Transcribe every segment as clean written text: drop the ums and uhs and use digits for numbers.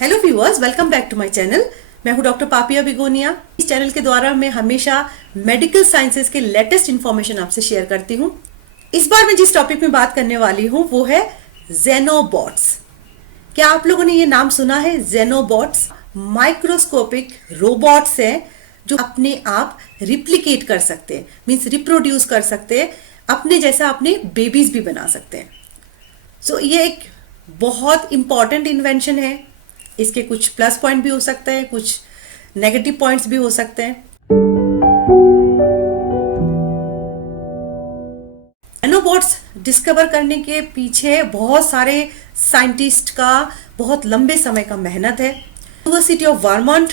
Hello viewers, welcome back to my channel. मैं हूं doctor पापिया begonia. इस चैनल के द्वारा मैं हमेशा मेडिकल साइंसेज के लेटेस्ट इंफॉर्मेशन आपसे शेयर करती हूं। इस बार मैं जिस टॉपिक में बात करने वाली हूं वो है जेनोबॉट्स। क्या आप लोगों ने ये नाम सुना है? जेनोबॉट्स माइक्रोस्कोपिक रोबोट्स हैं जो अपने आप रिप्लिकेट कर सकते हैं, मीन्स रिप्रोड्यूस कर सकते हैं, अपने जैसा अपने बेबीज भी बना सकते हैं। सो ये एक बहुत इंपॉर्टेंट इन्वेंशन है। इसके कुछ प्लस पॉइंट भी हो सकते हैं, कुछ नेगेटिव पॉइंट्स भी हो सकते हैं। नैनोबॉट्स डिस्कवर करने के पीछे बहुत सारे साइंटिस्ट का बहुत लंबे समय का मेहनत है। University of Vermont,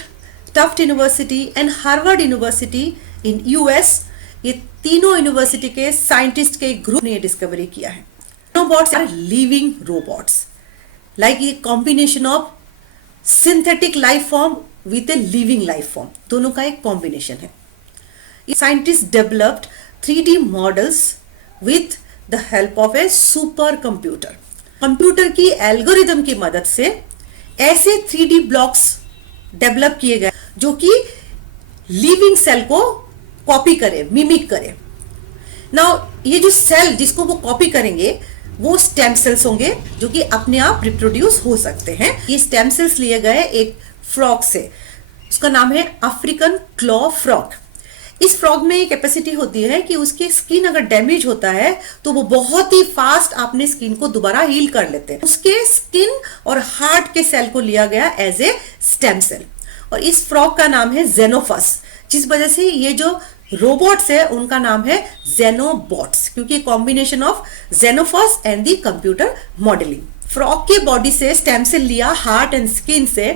Tufts university and Harvard university in US, ये तीनों यूनिवर्सिटी के साइंटिस्ट के एक ग्रुप ने डिस्कवरी किया है। Nanobots are living robots, like ये combination of synthetic life form with a living life form, दोनों का एक कॉम्बिनेशन है। Scientist developed 3D models with the help of a super computer. Computer की एल्गोरिदम की मदद से ऐसे 3D ब्लॉक्स डेवलप किए गए जो कि लिविंग सेल को कॉपी करे, मिमिक करे। नाउ ये जो सेल जिसको वो कॉपी करेंगे वो स्टेम सेल्स होंगे जो कि अपने आप रिप्रोड्यूस हो सकते हैं। ये स्टेम सेल्स लिए गए एक फ्रॉग से, उसका नाम है अफ्रीकन क्लॉ फ्रॉग। इस फ्रॉग में एक कैपेसिटी होती है कि उसकी स्किन अगर डैमेज होता है तो वो बहुत ही फास्ट अपने स्किन को दोबारा हील कर लेते हैं। उसके स्किन और हार्ट के सेल को लिया गया एज ए स्टेम सेल, और इस फ्रॉग का नाम है जेनोफस, जिस वजह से ये जो रोबोट्स है उनका नाम है जेनोबॉट्स, क्योंकि combination of xenopus and the computer modelling. Frog के बॉडी से स्टेम सेल लिया, हार्ट एंड स्किन से,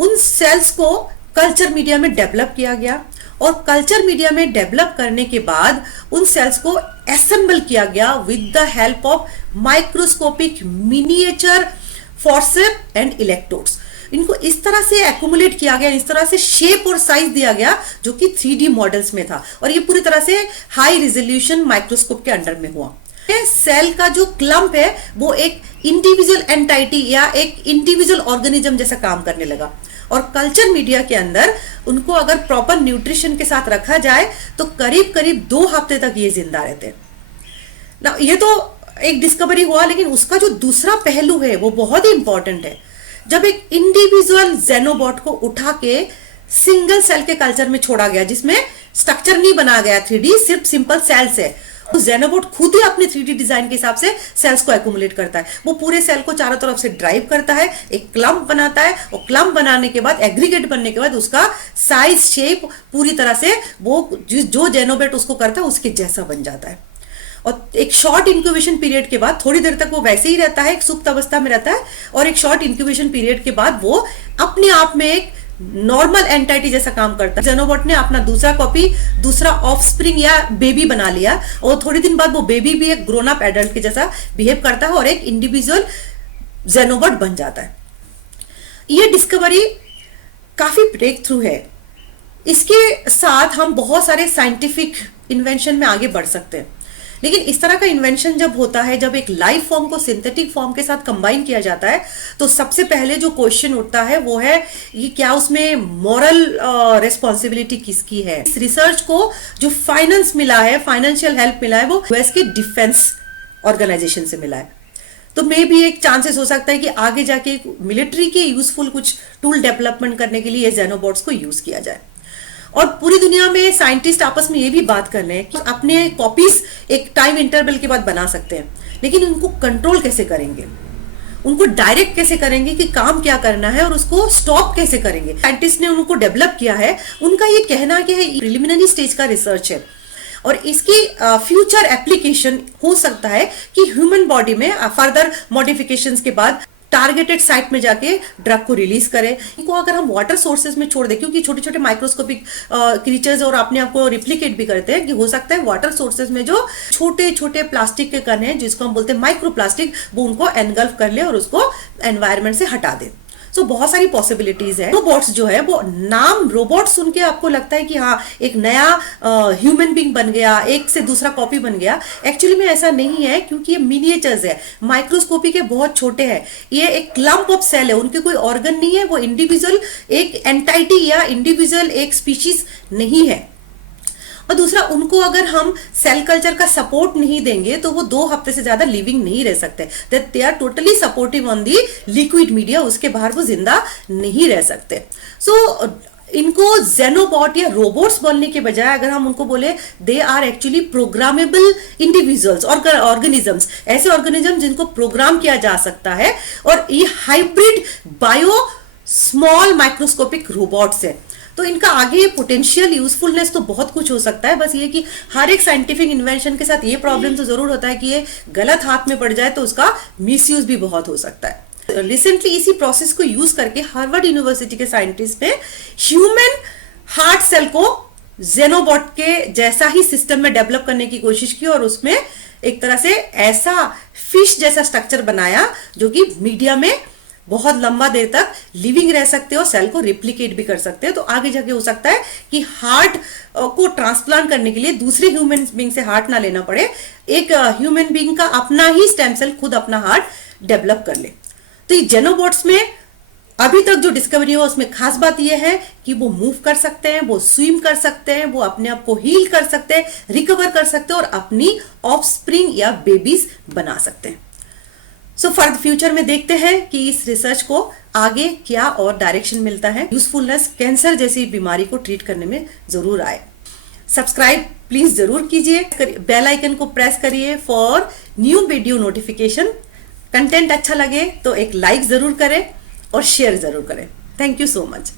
उन सेल्स को कल्चर मीडिया में डेवलप किया गया, और कल्चर मीडिया में डेवलप करने के बाद उन सेल्स को असेंबल किया गया with the help of microscopic miniature forceps and electrodes. इनको इस तरह से एक्यूमुलेट किया गया, इस तरह से शेप और साइज दिया गया जो कि 3D मॉडल्स में था, और ये पूरी तरह से हाई रिजोल्यूशन माइक्रोस्कोप के अंडर में हुआ। सेल का जो क्लम्प है वो एक इंडिविजुअल एंटाइटी या एक इंडिविजुअल ऑर्गेनिज्म जैसा काम करने लगा, और कल्चर मीडिया के अंदर उनको अगर प्रॉपर न्यूट्रिशन के साथ रखा जाए तो करीब करीब 2 हफ्ते तक ये जिंदा रहते। ना ये तो एक डिस्कवरी हुआ, लेकिन उसका जो दूसरा पहलू है वो बहुत ही इंपॉर्टेंट है। जब एक इंडिविजुअल जेनोबॉट को उठा के सिंगल सेल के कल्चर में छोड़ा गया, जिसमें स्ट्रक्चर नहीं बनाया गया 3D, सिर्फ सिंपल सेल्स है, तो जेनोबॉट खुद ही अपने 3D डिजाइन के हिसाब से सेल्स को एक्यूमुलेट करता है। वो पूरे सेल को चारों तरफ से ड्राइव करता है, एक क्लम्प बनाता है, और क्लम्प बनाने के बाद, एग्रीगेट बनने के बाद उसका साइज, शेप पूरी तरह से वो जो जेनोबॉट उसको करता है उसके जैसा बन जाता है। और एक शॉर्ट इंक्यूबेशन पीरियड के बाद थोड़ी देर तक वो वैसे ही रहता है, एक सुप्त अवस्था में रहता है, और एक शॉर्ट इंक्यूबेशन पीरियड के बाद वो अपने आप में एक नॉर्मल एंटाइटी जैसा काम करता है। जेनोबॉट ने अपना दूसरा कॉपी, दूसरा ऑफस्प्रिंग या बेबी बना लिया, और थोड़ी दिन बाद वो बेबी भी एक ग्रोन अप एडल्ट के जैसा बिहेव करता है और एक इंडिविजुअल जेनोबॉट बन जाता है। ये डिस्कवरी काफी ब्रेक थ्रू है। इसके साथ हम बहुत सारे साइंटिफिक इन्वेंशन में आगे बढ़ सकते हैं, लेकिन इस तरह का इन्वेंशन जब होता है, जब एक लाइफ फॉर्म को सिंथेटिक फॉर्म के साथ कंबाइन किया जाता है, तो सबसे पहले जो क्वेश्चन उठता है वो है ये क्या उसमें मॉरल रिस्पॉन्सिबिलिटी किसकी है। इस रिसर्च को जो फाइनेंस मिला है, फाइनेंशियल हेल्प मिला है, वो यूएस के डिफेंस ऑर्गेनाइजेशन से मिला है। तो मे भी एक चांसेस हो सकता है कि आगे जाके मिलिट्री के यूजफुल कुछ टूल डेवलपमेंट करने के लिए ये जेनोबॉट्स को यूज किया जाए। और पूरी दुनिया में साइंटिस्ट आपस में ये भी बात कर रहे हैं कि अपने कॉपीज एक टाइम इंटरवल के बाद बना सकते हैं, लेकिन उनको कंट्रोल कैसे करेंगे, उनको डायरेक्ट कैसे करेंगे कि काम क्या करना है, और उसको स्टॉप कैसे करेंगे। साइंटिस्ट ने उनको डेवलप किया है। उनका ये कहना कि प्रिलिमिनरी स्टेज का रिसर्च है, और इसकी फ्यूचर एप्लीकेशन हो सकता है कि ह्यूमन बॉडी में फर्दर मॉडिफिकेशंस के बाद टारगेटेड साइट में जाके ड्रग को रिलीज करें। इनको अगर हम वाटर सोर्सेज में छोड़ दें, क्योंकि छोटे छोटे माइक्रोस्कोपिक क्रीचर्स और अपने आप को रिप्लिकेट भी करते हैं, कि हो सकता है वाटर सोर्सेज में जो छोटे छोटे प्लास्टिक के कण हैं जिसको हम बोलते हैं माइक्रोप्लास्टिक, वो उनको एनगल्फ कर ले और उसको एनवायरमेंट से हटा दे। सो बहुत सारी पॉसिबिलिटीज है। रोबोट्स जो है वो नाम रोबोट सुन के आपको लगता है कि हाँ एक नया ह्यूमन बीइंग बन गया, एक से दूसरा कॉपी बन गया। एक्चुअली में ऐसा नहीं है, क्योंकि ये मिनिएचर्स है, माइक्रोस्कोपी के बहुत छोटे हैं। ये एक क्लम्प ऑफ सेल है, उनके कोई ऑर्गन नहीं है, वो इंडिविजुअल एक एंटाइटी या इंडिविजुअल एक स्पीशीज नहीं है। और दूसरा, उनको अगर हम सेल कल्चर का सपोर्ट नहीं देंगे तो वो 2 हफ्ते से ज्यादा लिविंग नहीं रह सकते। They are totally supportive on the liquid media, उसके बाहर वो जिंदा नहीं रह सकते। सो इनको जेनोबॉट या रोबोट्स बोलने के बजाय अगर हम उनको बोले they are actually programmable individuals और ऑर्गेनिजम्स, ऐसे ऑर्गेनिज्म जिनको प्रोग्राम किया जा सकता है, और ये hybrid bio small microscopic robots है। तो इनका आगे पोटेंशियल यूजफुलनेस तो बहुत कुछ हो सकता है। बस ये कि हर एक साइंटिफिक इन्वेंशन के साथ ये प्रॉब्लम तो जरूर होता है कि ये गलत हाथ में पड़ जाए तो उसका मिसयूज भी बहुत हो सकता है। रिसेंटली इसी प्रोसेस को यूज करके हार्वर्ड यूनिवर्सिटी के साइंटिस्ट ने ह्यूमन हार्ट सेल को जेनोबॉट के जैसा ही सिस्टम में डेवलप करने की कोशिश की, और उसमें एक तरह से ऐसा फिश जैसा स्ट्रक्चर बनाया जो कि मीडिया में बहुत लंबा देर तक लिविंग रह सकते हो, सेल को रिप्लिकेट भी कर सकते हो। तो आगे जाके हो सकता है कि हार्ट को ट्रांसप्लांट करने के लिए दूसरे ह्यूमन बीइंग से हार्ट ना लेना पड़े, एक ह्यूमन बीइंग का अपना ही स्टेम सेल खुद अपना हार्ट डेवलप कर ले। तो ये जेनोबॉट्स में अभी तक जो डिस्कवरी हो उसमें खास बात यह है कि वो मूव कर सकते हैं, वो स्विम कर सकते हैं, वो अपने आप को हील कर सकते हैं, रिकवर कर सकते हैं और अपनी ऑफस्प्रिंग या बेबीज बना सकते हैं। सो फॉर द फ्यूचर में देखते हैं कि इस रिसर्च को आगे क्या और डायरेक्शन मिलता है। यूजफुलनेस कैंसर जैसी बीमारी को ट्रीट करने में जरूर आए। सब्सक्राइब प्लीज जरूर कीजिए, बेल आइकन को प्रेस करिए for new video notification. Content अच्छा लगे तो एक लाइक जरूर करें और शेयर जरूर करें। Thank you so much.